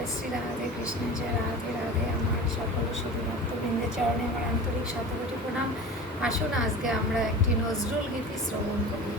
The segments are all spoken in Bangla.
জয় শ্রী রাধে কৃষ্ণ, জয় রাধে রাধে। আমার সকল শুধুমাত্র ভক্তবৃন্দের চরণে আমার আন্তরিক শতকোটি প্রণাম। আসুন, আজকে আমরা একটি নজরুল গীতি শ্রবণ করি।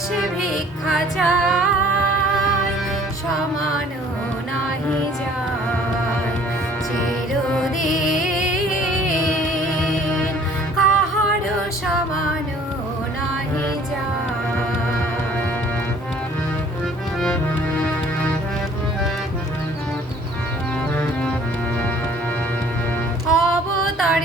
কাল সে ভিক্ষা চায় সমান নাহি যায়। চিরদিন কাহার সমান নাহি যায়। অবতার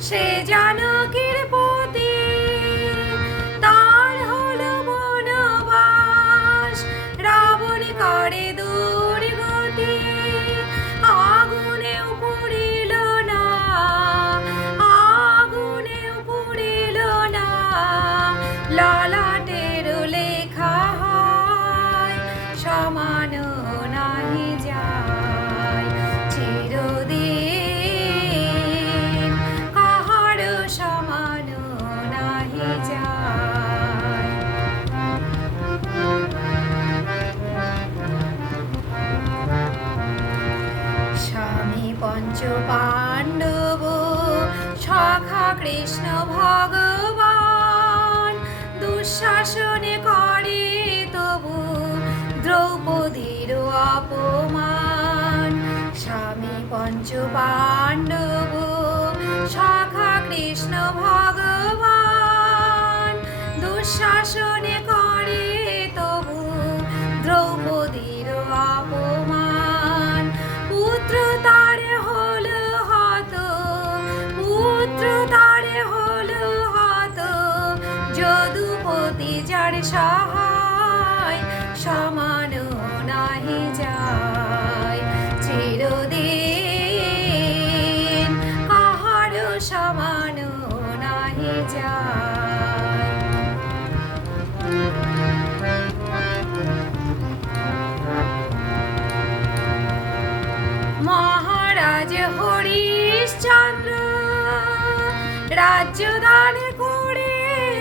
সে জানকীর স্বামী পঞ্চ পাণ্ডব সখা কৃষ্ণ ভগবান। দুঃশাসনে করে তবু দ্রৌপদীর অপমান। স্বামী পঞ্চ পাণ্ডব সখা কৃষ্ণ ভগবান। দুঃশাসনে করে যদুপতি যার সহায়, সমান নাহি যায়। চিরদিন কাহার সমান নাহি যায়। মহারাজ হরিশ্চন্দ্র রাজ্য দান করে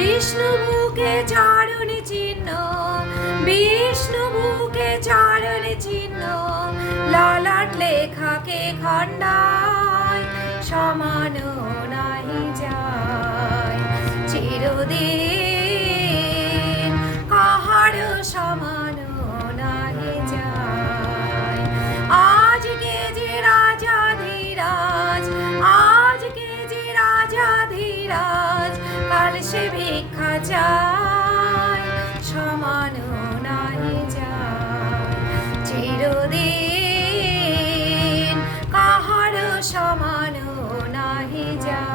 বিষ্ণু বুকে চারণ চিহ্ন, বিষ্ণু বুকে চারণ চিহ্ন, ললাট লেখাকে খণ্ডায়, সমান নাহি যায়। চিরদিন কাহার সমান নাহি যায়। আজকে যে রাজা ধীরাজ, আজকে যে রাজা ধীরাজ আর সে ভিক্ষা চায় সমান নাই যায়। চিরদিন কাহার সমান নাহি যায়।